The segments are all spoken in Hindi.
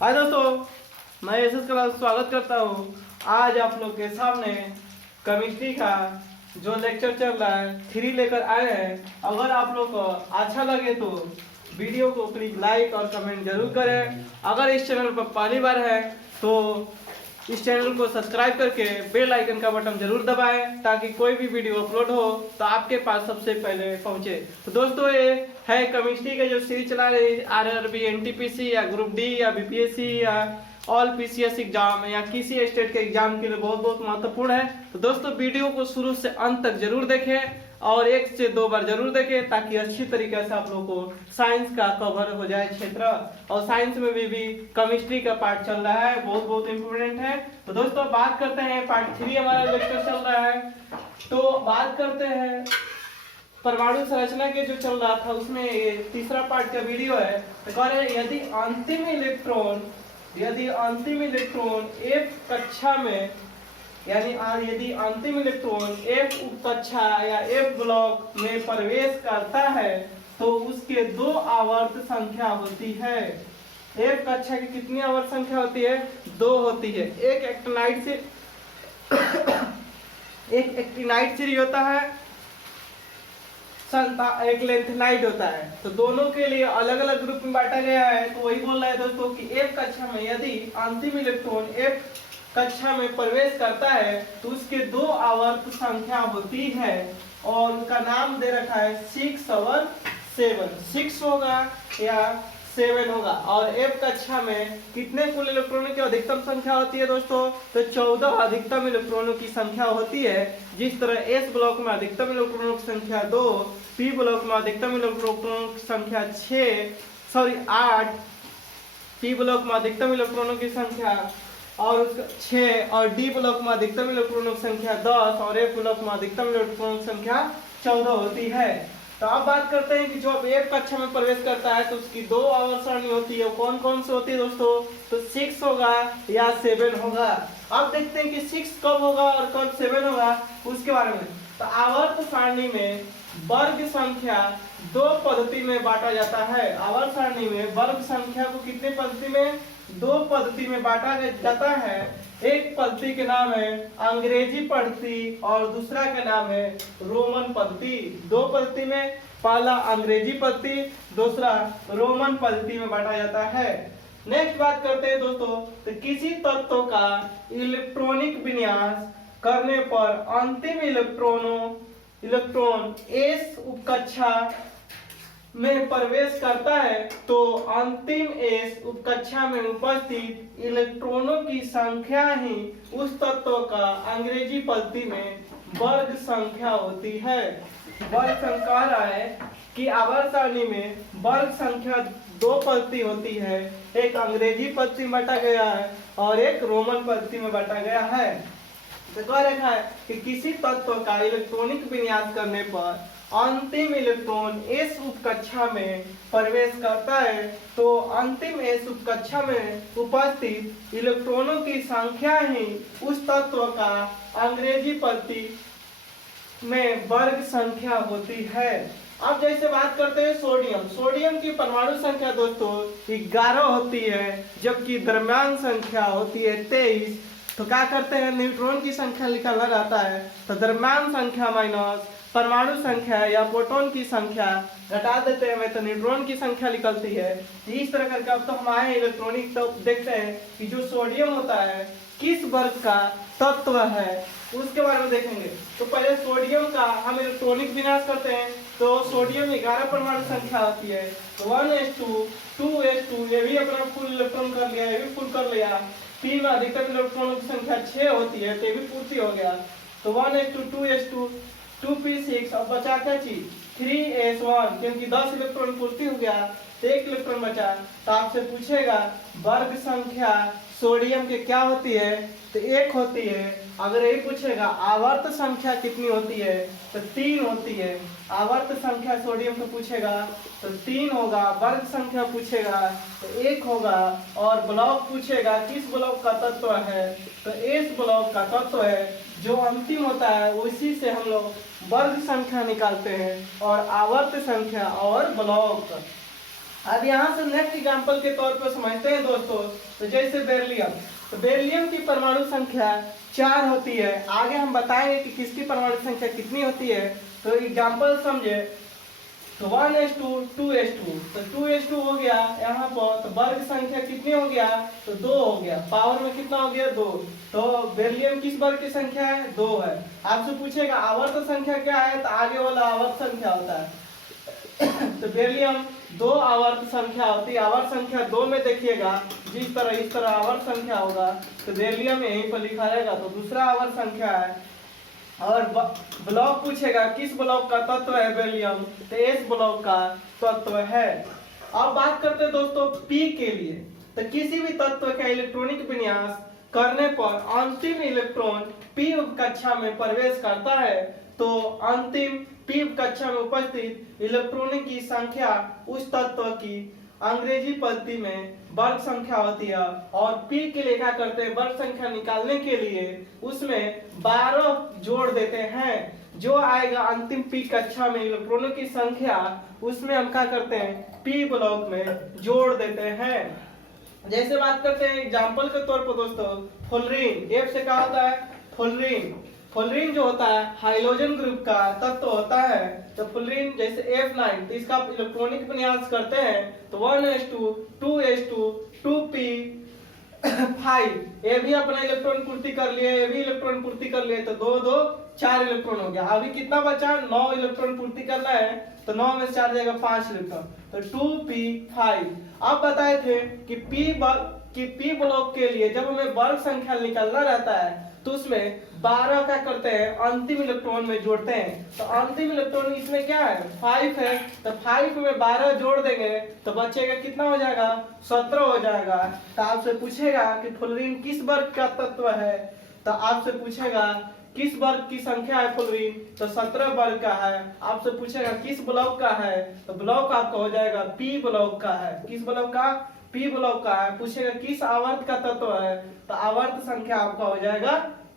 हाय दोस्तों, मैं एसएस क्लास स्वागत करता हूँ। आज आप लोग के सामने केमिस्ट्री का जो लेक्चर चल रहा है 3 लेकर आए हैं। अगर आप लोग को अच्छा लगे तो वीडियो को प्लीज लाइक और कमेंट जरूर करें। अगर इस चैनल पर पहली बार है तो इस चैनल को सब्सक्राइब करके बेल आइकन का बटन जरूर दबाएं ताकि कोई भी वीडियो अपलोड हो तो आपके पास सबसे पहले पहुंचे। तो दोस्तों, ये है केमिस्ट्री के जो सीरीज चला रही आरआरबी, एनटीपीसी या ग्रुप डी या बीपीएससी या ऑल पीसीएस एग्जाम या किसी स्टेट के एग्जाम के लिए बहुत बहुत महत्वपूर्ण है। तो दोस्तों, वीडियो को शुरू से अंत तक जरूर देखें और 1 से 2 बार जरूर देखें ताकि अच्छी तरीके से आप लोगों को साइंस का कवर हो जाए क्षेत्र। और साइंस में भी केमिस्ट्री का पार्ट चल रहा है, बहुत बहुत इंपोर्टेंट है। तो दोस्तों, बात करते हैं पार्ट 3 हमारा लेक्चर चल रहा है। तो बात करते हैं परमाणु संरचना के जो चल रहा था उसमें ये तीसरा पार्ट का वीडियो है। तो कह रहे हैं यदि अंतिम इलेक्ट्रॉन F कक्षा में यदि अंतिम इलेक्ट्रॉन F उप कक्षा या F ब्लॉक में प्रवेश करता है तो उसके 2 आवर्त संख्या होती है। F कक्षा की कितनी आवर्त संख्या होती है? 2 होती है। एक एक्टिनाइड सीरीज होता है, एक लेंथेनाइड होता है। तो दोनों के लिए अलग अलग ग्रुप में बांटा गया है। तो वही बोल रहा है दोस्तों कि F कक्षा में यदि अंतिम इलेक्ट्रॉन F कक्षा में प्रवेश करता है तो उसके 2 आवर्त संख्या होती है और उनका नाम दे रखा है 6 और 7। 6 होगा या 7 होगा। और F कक्षा में कितने कुल इलेक्ट्रॉनों की अधिकतम संख्या होती है दोस्तों? तो 14 अधिकतम इलेक्ट्रॉनों की संख्या होती है। जिस तरह S ब्लॉक में अधिकतम इलेक्ट्रॉनों की संख्या 2, P ब्लॉक में अधिकतम इलेक्ट्रॉनों की संख्या 8, P ब्लॉक में अधिकतम इलेक्ट्रॉनों की संख्या और 6 और D ब्लॉक में अधिकतम इलेक्ट्रॉनों की संख्या 10 और F ब्लॉक में अधिकतम इलेक्ट्रॉनों की संख्या 14 होती है। तो अब बात करते हैं कि जो F कक्षा में प्रवेश करता है तो उसकी 2 आवर्त सारणी होती है। कौन कौन सी होती है दोस्तों? तो 6 होगा या 7 होगा। अब देखते हैं कि 6 कब होगा और कब 7 होगा उसके बारे में। तो आवर्त सारणी में वर्ग संख्या 2 पद्धति में बांटा जाता है। आवर्त सारणी में वर्ग संख्या को कितने पद्धति में? 2 पद्धति में बांटा जाता है। एक पद्धति के नाम है अंग्रेजी पद्धति और दूसरा का नाम है रोमन पद्धति। 2 पद्धति में, पहला अंग्रेजी पद्धति, दूसरा रोमन पद्धति में बांटा जाता है। नेक्स्ट बात करते हैं दोस्तों, तो किसी तत्व का इलेक्ट्रॉनिक विन्यास करने पर अंतिम इलेक्ट्रॉन S उपकक्षा में प्रवेश करता है तो अंतिम S उपकक्षा में उपस्थित इलेक्ट्रॉनों की संख्या ही उस तत्व का अंग्रेजी पद्धति में वर्ग संख्या होती है। वर्ग संख्या रहा है कि आवर्त सारणी में वर्ग संख्या 2 पद्धति होती है। एक अंग्रेजी पद्धति में बांटा गया है और एक रोमन पद्धति में बांटा गया है। तो कह रखा है कि किसी तत्व का इलेक्ट्रॉनिक विन्यास करने पर अंतिम इलेक्ट्रॉन S उपकक्षा में प्रवेश करता है तो अंतिम S उपकक्षा में उपस्थित इलेक्ट्रॉनों की संख्या ही उस तत्व का अंग्रेजी पद्धति में वर्ग संख्या होती है। अब जैसे बात करते हैं सोडियम की परमाणु संख्या दोस्तों 11 होती है, जबकि द्रव्यमान संख्या होती है 23। तो क्या करते हैं, न्यूट्रॉन की संख्या निकालना रहता है तो द्रव्यमान संख्या माइनस परमाणु संख्या या प्रोटॉन की संख्या घटा देते हैं तो न्यूट्रॉन की संख्या निकलती है। इस तरह करके अब तो हम आए इलेक्ट्रॉनिक, तो देखते हैं कि जो सोडियम होता है किस वर्ग का तत्व है उसके बारे में देखेंगे। तो पहले सोडियम का हम इलेक्ट्रॉनिक विन्यास करते हैं तो सोडियम 11 परमाणु संख्या होती है। तो 1s2 2s2 ये भी अपना फुल इलेक्ट्रॉन कर लिया, ये भी फुल कर लिया। P में अधिकतम इलेक्ट्रॉनों की संख्या 6 होती है तो ये भी पूर्ति हो गया। तो 1s2 2s2 2p6 अब बचा क्या चीज? 3s1 क्योंकि 10 इलेक्ट्रॉन पूर्ति हो गया तो 1 इलेक्ट्रॉन बचा। तो आपसे पूछेगा वर्ग संख्या सोडियम के क्या होती है? तो 1 होती है। अगर यही पूछेगा आवर्त संख्या कितनी होती है तो 3 होती है। आवर्त संख्या सोडियम को पूछेगा तो 3 होगा। वर्ग संख्या पूछेगा तो 1 होगा। और ब्लॉक पूछेगा किस ब्लॉक का तत्व है तो S ब्लॉक का तत्व है। जो अंतिम होता है उसी से हम लोग वर्ग संख्या निकालते हैं और आवर्त संख्या और ब्लॉक। अब यहाँ से नेक्स्ट एग्जांपल के तौर पर समझते हैं दोस्तों। तो जैसे बेरिलियम, तो बेरिलियम की परमाणु संख्या 4 होती है। आगे हम बताएंगे कि किसकी परमाणु संख्या कितनी होती है। तो एग्जांपल समझे, तो 1s2 2s2, तो 2s2 हो गया यहाँ पर, तो वर्ग संख्या कितनी हो गया, तो 2 हो गया, पावर में कितना हो गया 2। तो बेरिलियम किस वर्ग की संख्या है, 2 है। आपसे पूछेगा आवर्त संख्या क्या है, तो आगे वाला आवर्त संख्या होता है। तो बेरिलियम 2 आवर्त संख्या होती है। आवर्त संख्या 2 में देखिएगा जिस तरह इस तरह आवर्त संख्या होगा, तो बेरिलियम यहीं पर लिखा रहेगा, तो दूसरा आवर्त संख्या है। और ब्लॉक पूछेगा किस ब्लॉक का तत्व है बेरिलियम, तो एस ब्लॉक का तत्व है। अब बात करते हैं दोस्तों पी के लिए। तो किसी भी तत्व का इलेक्ट्रॉनिक विन्यास करने पर अंतिम इलेक्ट्रॉन पी कक्षा में प्रवेश करता है, तो अंतिम पी कक्षा में उपस्थित इलेक्ट्रॉनों की संख्या उस तत्व की अंग्रेजी पद्धति में वर्ग संख्या होती है। और पी के लिए क्या करते हैं, वर्ग संख्या निकालने के लिए उसमें 12 जोड़ देते हैं। जो आएगा अंतिम पी कक्षा में इलेक्ट्रॉनों की संख्या, उसमें हम क्या करते हैं, पी ब्लॉक में जोड़ देते हैं। जैसे बात करते हैं एग्जाम्पल के तौर पर दोस्तों, फ्लोरीन, एफ से क्या होता है, फ्लोरीन। फ्लोरीन जो होता है हाइड्रोजन ग्रुप का तत्व होता है। तो फ्लोरीन जैसे F9, तो इसका इलेक्ट्रॉनिक विन्यास करते हैं, तो 1s2 2s2 2p5, ये भी अपना इलेक्ट्रॉन पूर्ति कर लिए, ये भी इलेक्ट्रॉन पूर्ति कर लिए, तो 2 2 4 इलेक्ट्रॉन हो गया। अभी कितना बचा, 9 इलेक्ट्रॉन पूर्ति करना है, तो 9 में से 4 जाएगा 5 इलेक्ट्रॉन, तो 2p5। अब बताए थे कि पी ब्लॉक के लिए जब हमें वर्ग संख्या निकालना रहता है, तो उसमें 12 क्या करते हैं, अंतिम इलेक्ट्रॉन में जोड़ते हैं। तो अंतिम इलेक्ट्रॉन इसमें क्या है, 5 है, तो 5 में 12 जोड़ देंगे तो बचेगा कितना हो जाएगा, 17 हो जाएगा। तो आपसे पूछेगा कि फ्लोरीन किस वर्ग का तत्व है, तो आपसे पूछेगा किस वर्ग की संख्या है फ्लोरीन, तो 17 वर्ग का है। आपसे पूछेगा किस ब्लॉक का है, तो ब्लॉक आपका हो जाएगा पी ब्लॉक का है। किस ब्लॉक का, पी ब्लॉक का है। पूछेगा किस आवर्त का तत्व है, तो आवर्त संख्या आपका हो जाएगा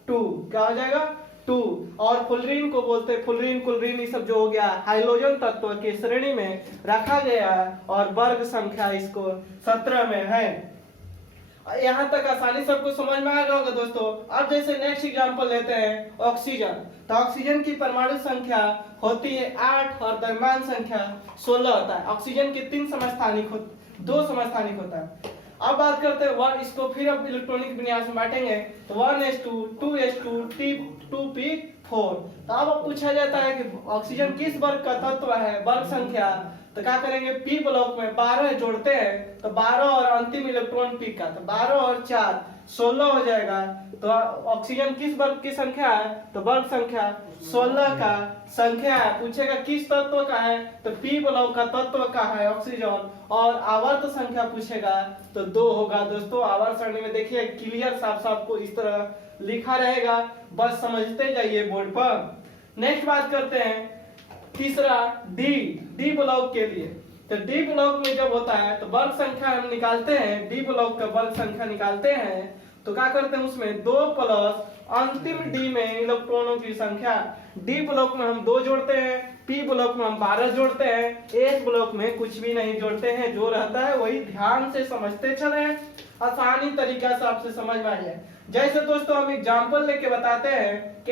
2। क्या हो जाएगा, 2। और फ्लोरीन को बोलते हैं, फ्लोरीन क्लोरीन ये सब जो हो गया हाइड्रोजन तत्व के श्रेणी में रखा गया है, और वर्ग संख्या इसको 17 में है। यहाँ तक आसानी सबको समझ में आ गया होगा दोस्तों। अब जैसे नेक्स्ट एग्जांपल लेते हैं ऑक्सीजन। तो ऑक्सीजन की परमाणु संख्या होती है 8 और द्रव्यमान संख्या 16 होता है। ऑक्सीजन के 2 समस्थानिक होता है। अब बात करते हैं इसको फिर अब इलेक्ट्रॉनिक विन्यास में बांटेंगे, तो 1s2 2s2 2p4। तो अब पूछा जाता है कि ऑक्सीजन किस वर्ग का तत्व है, वर्ग संख्या, तो क्या करेंगे, पी ब्लॉक में 12 जोड़ते हैं, तो 12 और अंतिम इलेक्ट्रॉन पी का, तो 12 और 4 16 हो जाएगा। तो ऑक्सीजन किस वर्ग की संख्या है, तो वर्ग संख्या 16 का संख्या है। पूछेगा किस तत्व का है, तो पी ब्लॉक का तत्व का है ऑक्सीजन। और आवर्त संख्या पूछेगा तो 2 होगा दोस्तों। आवर्त सारणी में देखिए क्लियर साफ साफ को इस तरह लिखा रहेगा, बस समझते जाइए बोर्ड पर। नेक्स्ट बात करते हैं तीसरा डी ब्लॉक के लिए। तो डी ब्लॉक में जब होता है तो वर्ग संख्या हम निकालते हैं, डी ब्लॉक का वर्ग संख्या निकालते हैं, तो क्या करते हैं उसमें 2 प्लस अंतिम डी में इलेक्ट्रॉनों की संख्या। डी ब्लॉक में हम 2 जोड़ते हैं, पी ब्लॉक में हम 12 जोड़ते हैं, एस ब्लॉक में कुछ भी नहीं जोड़ते हैं। जो रहता है वही ध्यान से समझते चले, आसानी तरीका से आपसे समझ में आ जाए। जैसे दोस्तों हम एग्जांपल लेके बताते हैं कि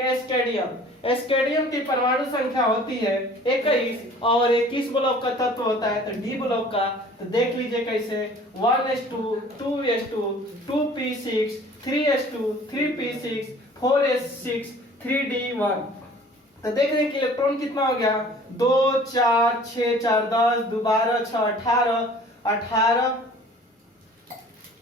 एस्केडियम की परमाणु संख्या होती है 21 और 21 ब्लॉक का तत्व होता है, तो डी ब्लॉक का। तो देख लीजिए कैसे 1s2 2s2 2p6 3s2 3p6 4s6 3d1। तो देख रहे हैं कि इलेक्ट्रॉन कितना हो गया, 2 4 6 4 10 2 12 6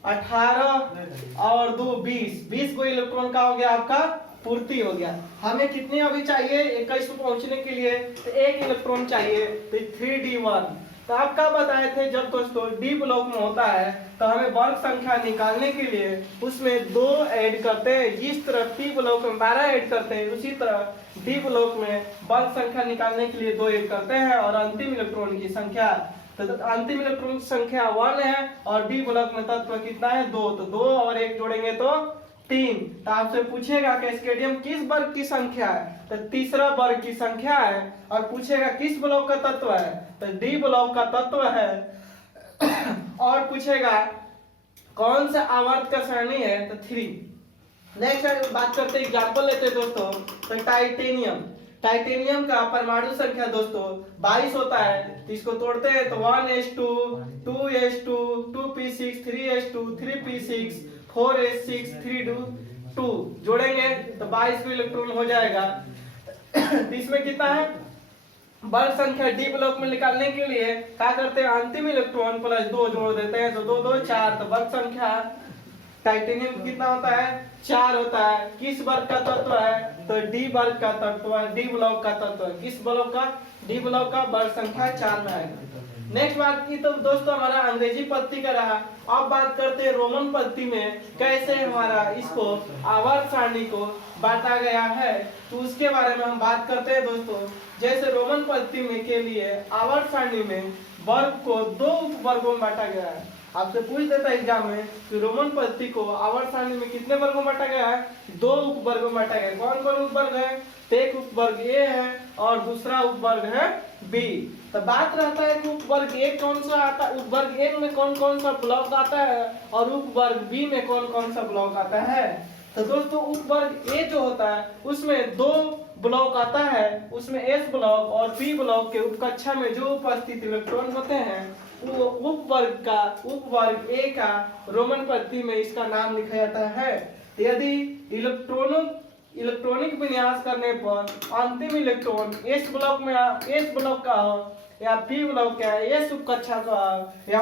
18 और 2 20 को इलेक्ट्रॉन का हो गया आपका पूर्ति हो गया। हमें कितने अभी चाहिए 21 को पहुंचने के लिए, तो 1 इलेक्ट्रॉन चाहिए, तो 3d1। तो आप क्या बताए थे, जब दोस्तों डी ब्लॉक में होता है तो हमें वर्ग संख्या निकालने के लिए उसमें 2 ऐड करते हैं। जिस तरह पी ब्लॉक में 12 ऐड करते हैं, उसी तरह डी ब्लॉक में वर्ग संख्या निकालने के लिए 2 ऐड करते हैं, और अंतिम इलेक्ट्रॉन की संख्या, तो अंतिम इलेक्ट्रॉन की संख्या 1 है, और डी ब्लॉक में तत्व कितना है 2, तो 2 और 1 जोड़ेंगे तो 3। तो आपसे पूछेगा कि एस्केडियम किस वर्ग की संख्या है, तो तीसरा वर्ग की संख्या है। और पूछेगा किस ब्लॉक का तत्व है, तो डी ब्लॉक का तत्व है। और पूछेगा कौन सा आवर्त का सरणी है, तो 3। नेक्स्ट बात करते हैं, एग्जांपल लेते हैं दोस्तों, तो टाइटेनियम का परमाणु संख्या दोस्तों 22 होता है। तो इसको तोड़ते हैं तो 1s2 2s2 2p6 3s2 3p6 4s6 3d2 जोड़ेंगे तो 22 इलेक्ट्रॉन हो जाएगा। तो इसमें कितना है, वर्ग संख्या डी ब्लॉक में निकालने के लिए क्या करते हैं, अंतिम इलेक्ट्रॉन प्लस 2 जोड़ देते हैं तो 2 2 4। तो वर्ग संख्या टाइटेनियम कितना होता है, 4 होता है। किस वर्ग का तत्व है, तो डी वर्ग का तत्व है, डी ब्लॉक का तत्व है। किस ब्लॉक का, डी ब्लॉक का। वर्ग संख्या 4 में आएगा। नेक्स्ट बात की तो दोस्तों हमारा अंग्रेजी पद्धति का रहा। अब बात करते हैं रोमन पद्धति में कैसे हमारा इसको आवर्त सारणी को बांटा गया है, तो उसके बारे में हम बात करते हैं दोस्तों। जैसे रोमन पद्धति में के लिए आवर्त सारणी में वर्ग को 2 उपवर्गों में बांटा गया है। आपसे पूछ देता है एग्जाम में कि रोमन पद्धति को आवर्त सारणी में कितने वर्गों में बांटा गया है, 2 उपवर्गों में बांटा गया है। कौन कौन उपवर्ग है, तो एक उपवर्ग ए है और दूसरा उपवर्ग है बी। तो बात रहता है कि उपवर्ग ए कौन सा आता है, उपवर्ग ए में कौन कौन सा ब्लॉक आता है और उपवर्ग बी में कौन कौन सा ब्लॉक आता है। तो दोस्तों उपवर्ग ए जो होता है उसमें 2 ब्लॉक आता है, उसमें एस ब्लॉक और पी ब्लॉक के उपकक्षा में जो उपस्थित इलेक्ट्रॉन होते हैं वो उपवर्ग ए का रोमन पद्धति में इसका नाम लिखा जाता है। तो यदि इलेक्ट्रॉनिक विन्यास करने पर अंतिम इलेक्ट्रॉन एस ब्लॉक का हो या पी ब्लॉक का एस उपकक्षा का या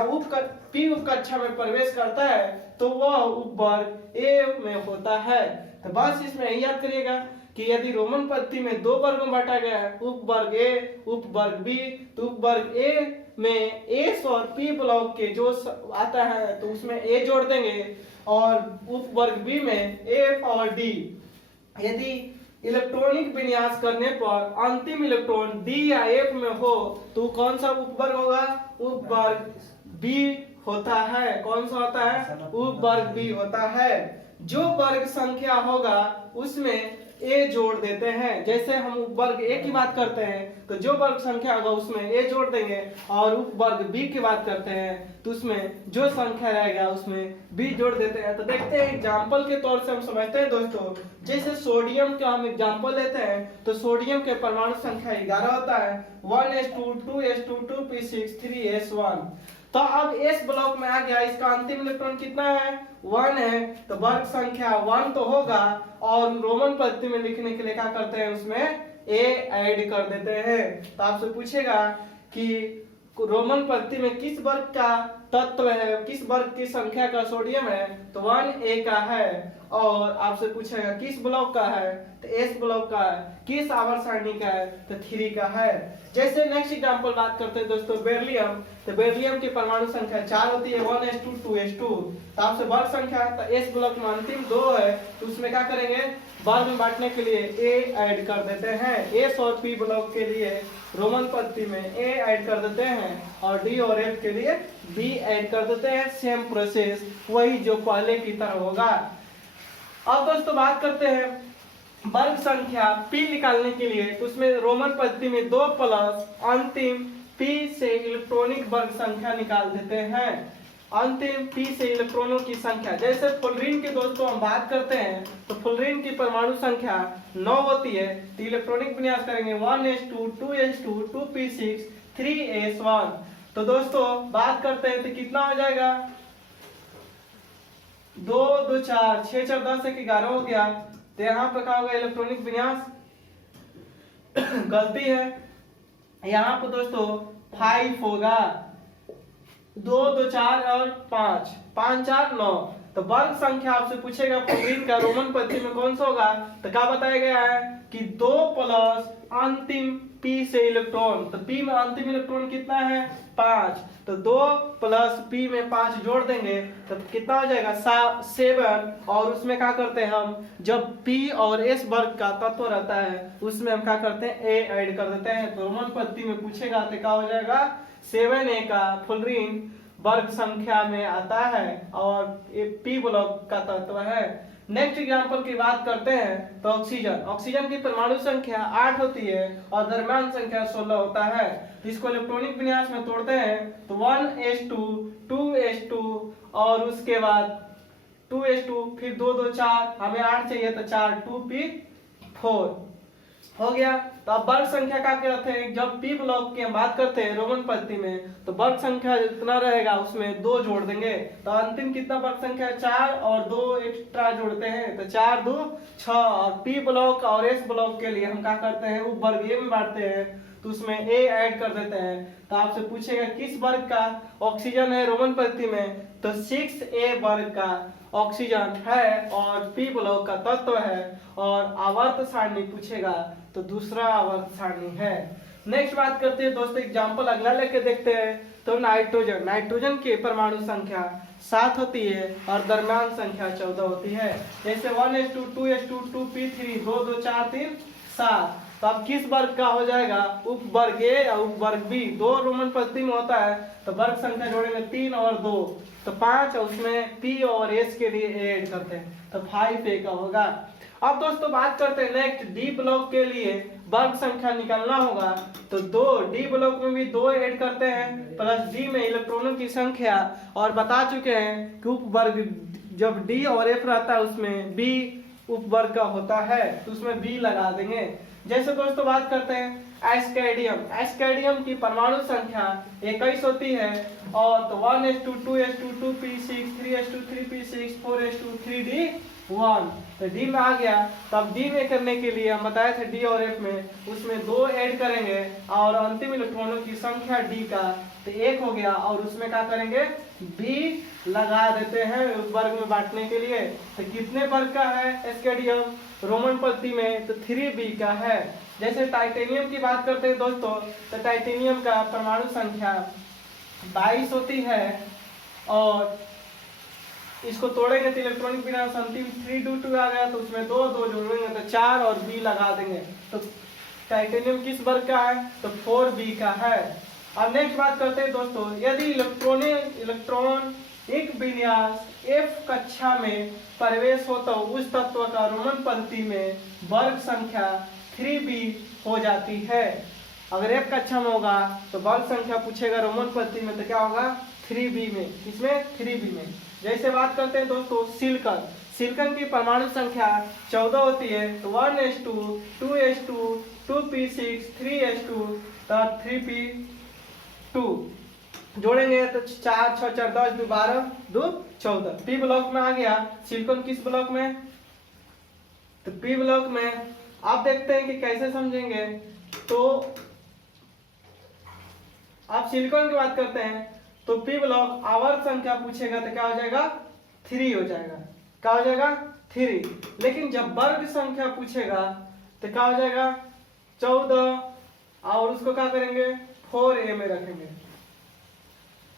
पी उपकक्षा में प्रवेश करता है तो वह उपवर्ग ए में होता है। तो बस इसमें यही याद करिएगा कि यदि रोमन पद्धति में 2 वर्गों में बांटा गया है, उपवर्ग ए उपवर्ग बी, तो उपवर्ग ए में एस और पी ब्लॉक के जो आता है तो उसमें ए जोड़ देंगे और उपवर्ग बी में एफ और डी। यदि इलेक्ट्रॉनिक विन्यास करने पर अंतिम इलेक्ट्रॉन डी या एफ में हो तो कौन सा उपवर्ग होगा, उपवर्ग बी होता है। कौन सा होता है, उपवर्ग बी होता है। जो वर्ग संख्या होगा उसमें ए जोड़ देते हैं। जैसे हम उपवर्ग ए की बात करते हैं तो जो वर्ग संख्या होगा उसमें ए जोड़ देंगे और उपवर्ग बी की बात करते हैं तो उसमें जो संख्या रहेगा उसमें बी जोड़ देते हैं। तो देखते हैं एग्जांपल के तौर से हम समझते हैं दोस्तों। जैसे सोडियम का हम एग्जांपल लेते हैं तो सोडियम के परमाणु संख्या 11 होता है, 1s2 2s2 2p6 3s1। तो अब एस ब्लॉक में आ गया, इसका अंतिम इलेक्ट्रॉन कितना है, 1 है। तो वर्ग संख्या 1 तो होगा और रोमन पद्धति में लिखने के लिए क्या करते हैं, उसमें ए ऐड कर देते हैं। तो आपसे पूछेगा कि रोमन पद्धति में किस वर्ग का तत्व है, किस वर्ग की संख्या का सोडियम है, तो 1A का है। और आपसे पूछेगा किस ब्लॉक का है, तो एस ब्लॉक का है। किस आवर्त सारणी का है, तो 3 का है। जैसे नेक्स्ट एग्जांपल बात करते हैं दोस्तों बेरिलियम। तो बेरिलियम की परमाणु संख्या 4 होती है, 1s2 2s2। तो आपसे वर्ग संख्या, तो एस ब्लॉक में अंतिम 2 है तो उसमें क्या करेंगे, वर्ग में बांटने के लिए ए ऐड कर देते हैं। एस और पी ब्लॉक के लिए रोमन पद्धति में ए ऐड कर देते हैं और डी और एफ के लिए बी ऐड कर देते हैं। सेम प्रोसेस वही जो पहले की तरह होगा। अब दोस्तों बात करते हैं वर्ग संख्या p निकालने के लिए। तो उसमें रोमन पद्धति में 2 प्लस अंतिम p से इलेक्ट्रॉनिक वर्ग संख्या निकाल देते हैं। अंतिम p से इलेक्ट्रॉनों की संख्या, जैसे फ्लोरीन की दोस्तों हम बात करते हैं तो फ्लोरीन की परमाणु संख्या 9 होती है। तो इलेक्ट्रॉनिक विन्यास करेंगे 1s2 2s2 2p6 3s1। तो दोस्तों बात करते हैं तो कितना हो जाएगा, 2 2 4 6 4 10 1 11 हो गया। तो यहाँ पे क्या होगा, इलेक्ट्रॉनिक विन्यास गलती है, यहाँ पे दोस्तों 5 होगा। 2 2 4 और 5 5 4 9। तो वर्ग संख्या आपसे पूछेगा फ्लोरीन का रोमन पद्धति में कौन सा होगा, तो क्या बताया गया है कि 2 प्लस अंतिम p से इलेक्ट्रॉन। तो p में अंतिम इलेक्ट्रॉन कितना है, 5। तो 2 प्लस p में 5 जोड़ देंगे तो कितना हो जाएगा, 7। और उसमें क्या करते हैं हम, जब p और s वर्ग का तत्व रहता है उसमें हम क्या करते हैं, a ऐड कर देते हैं। तो रोमन पद्धति में पूछेगा तो क्या हो जाएगा, 7A का फ्लोरीन वर्ग संख्या में आता है और p ब्लॉक का तत्व है। नेक्स्ट एग्जांपल की बात करते हैं तो ऑक्सीजन। ऑक्सीजन की परमाणु संख्या 8 होती है और द्रव्यमान संख्या 16 होता है। इसको इलेक्ट्रॉनिक विन्यास में तोड़ते हैं तो 1s2 2s2 और उसके बाद 2s2 फिर 2 2 4, हमें 8 चाहिए तो 4 2p4 हो गया। तो अब वर्ग संख्या का क्या करते हैं, जब पी ब्लॉक की हम बात करते हैं रोमन पद्धति में तो वर्ग संख्या जितना रहेगा उसमें 2 जोड़ देंगे तो अंतिम कितना वर्ग संख्या 4 और 2 एक्स्ट्रा जोड़ते हैं तो 4 2 6। और पी ब्लॉक और एस ब्लॉक के लिए हम क्या करते हैं उप वर्ग ए में बांटते हैं तो उसमें ए ऐड कर देते हैं। तो आपसे पूछेगा किस वर्ग का ऑक्सीजन है रोमन पद्धति में तो 6a वर्ग का ऑक्सीजन है और पी ब्लॉक का तत्व है। और आवर्त सारणी पूछेगा तो दूसरा आवर्त सारणी है। नेक्स्ट बात करते हैं दोस्तों एग्जांपल अगला लेके देखते हैं तो नाइट्रोजन। नाइट्रोजन की परमाणु संख्या 7 होती है और द्रव्यमान संख्या 14 होती है। जैसे 1s2 2s2 2p3 2 2 4 3 7। तो अब किस वर्ग का हो जाएगा उप वर्ग ए और उप वर्ग बी। 2 रोमन पद्धति में होता है तो वर्ग संख्या जोड़ेंगे 3 और 2 तो 5 और उसमें पी और एस के लिए ऐड करते हैं तो 5a का होगा। अब दोस्तों बात करते हैं नेक्स्ट डी ब्लॉक के लिए वर्ग संख्या निकालना होगा तो 2 डी ब्लॉक में भी 2 ऐड करते हैं प्लस डी में इलेक्ट्रॉनों की संख्या। और बता चुके हैं कि उप वर्ग जब डी और एफ रहता है उसमें बी उप वर्ग का होता है तो उसमें बी लगा देंगे। जैसे दोस्तों बात करते हैं एस्केडियम। एस्केडियम की परमाणु संख्या 21 होती है और तो 1s2 2s2 2p6 3s2 3p6 4s2 3d1 तो डी में आ गया। तो अब डी में करने के लिए हम बताए थे डी और एफ में उसमें 2 ऐड करेंगे और अंतिम इलेक्ट्रॉनों की संख्या डी का तो 1 हो गया और उसमें क्या करेंगे बी लगा देते हैं वर्ग में बांटने के लिए। तो कितने वर्ग का है एस्केडियम रोमन पद्धति में तो 3b का है। जैसे टाइटेनियम की बात करते हैं दोस्तों तो टाइटेनियम का परमाणु संख्या 22 होती है और इसको तोड़ेंगे तो इलेक्ट्रॉनिक विन्यास अंतिम 3 2 2 आ गया तो उसमें 2 2 जोड़ेंगे तो 4 और b लगा देंगे। तो टाइटेनियम किस वर्ग का है तो 4b का है। अब नेक्स्ट बात करते हैं दोस्तों यदि इलेक्ट्रॉन एक विन्यास F कक्षा में प्रवेश हो तो उस तत्व का रोमन पद्धति में वर्ग संख्या 3b हो जाती है। अगर F कक्षा में होगा तो वर्ग संख्या पूछेगा रोमन पद्धति में तो क्या होगा 3b में। इसमें 3b में जैसे बात करते हैं दोस्तों सिलिकॉन। सिलिकॉन की परमाणु संख्या 14 होती है तो 1s2 2s2 2p6 3s2 तो 3p2 जोड़ेंगे तो 4 6 4 10 2 12 2 14। पी ब्लॉक में आ गया। सिलिकॉन किस ब्लॉक में तो पी ब्लॉक में। आप देखते हैं कि कैसे समझेंगे तो आप सिलिकॉन की बात करते हैं तो पी ब्लॉक आवर्त संख्या पूछेगा तो क्या हो जाएगा 3 हो जाएगा। क्या हो जाएगा 3। लेकिन जब वर्ग संख्या पूछेगा तो क्या हो जाएगा 14 और उसको क्या करेंगे 4a में रखेंगे।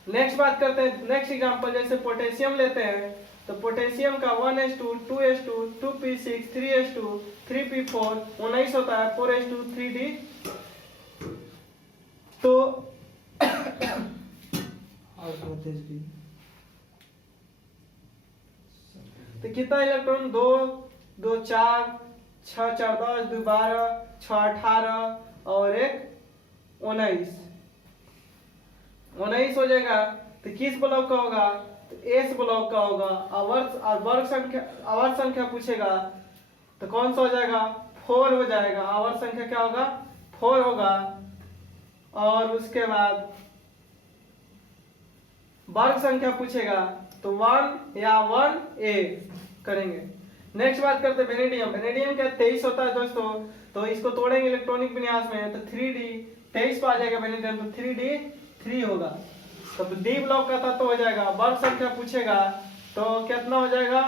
नेक्स्ट बात करते हैं नेक्स्ट एग्जांपल जैसे पोटेशियम लेते हैं तो पोटेशियम का 1s2 2s2 2p6 3s2 3p4 19 होता है 4s2 3d तो कितना इलेक्ट्रॉन 2 2 4 6 4 10 2 12 6 18 और 1 19 हो जाएगा। तो किस ब्लॉक का होगा तो एस ब्लॉक का होगा। आवर्त संख्या पूछेगा तो कौन सा हो जाएगा 4 हो जाएगा। आवर्त संख्या क्या होगा 4 होगा। और उसके बाद वर्ग संख्या पूछेगा तो 1 या 1a करेंगे। नेक्स्ट बात करते हैं वेनेडियम। वेनेडियम क्या 23 होता है दोस्तों तो इसको तोड़ेंगे इलेक्ट्रॉनिक विन्यास में तो 3d 23 पर आ जाएगा वेनेडियम तो 3d 3 होगा। तो डी ब्लॉक का तत्व हो जाएगा। वर्ग संख्या पूछेगा तो कितना हो जाएगा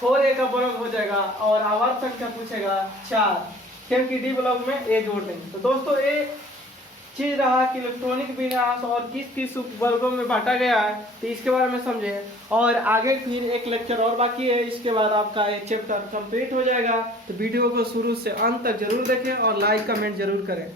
4a का वर्ग हो जाएगा और आवर्त संख्या पूछेगा 4 क्योंकि डी ब्लॉक में a जोड़ देंगे। तो दोस्तों ये चीज रहा कि इलेक्ट्रॉनिक विन्यास और किस किस वर्गों में बांटा गया है तो इसके बारे में समझे। और आगे फिर एक लेक्चर और बाकी है इसके बाद आपका एक चैप्टर कंप्लीट हो जाएगा। तो वीडियो को शुरू से अंत तक जरूर देखें और लाइक कमेंट जरूर करें।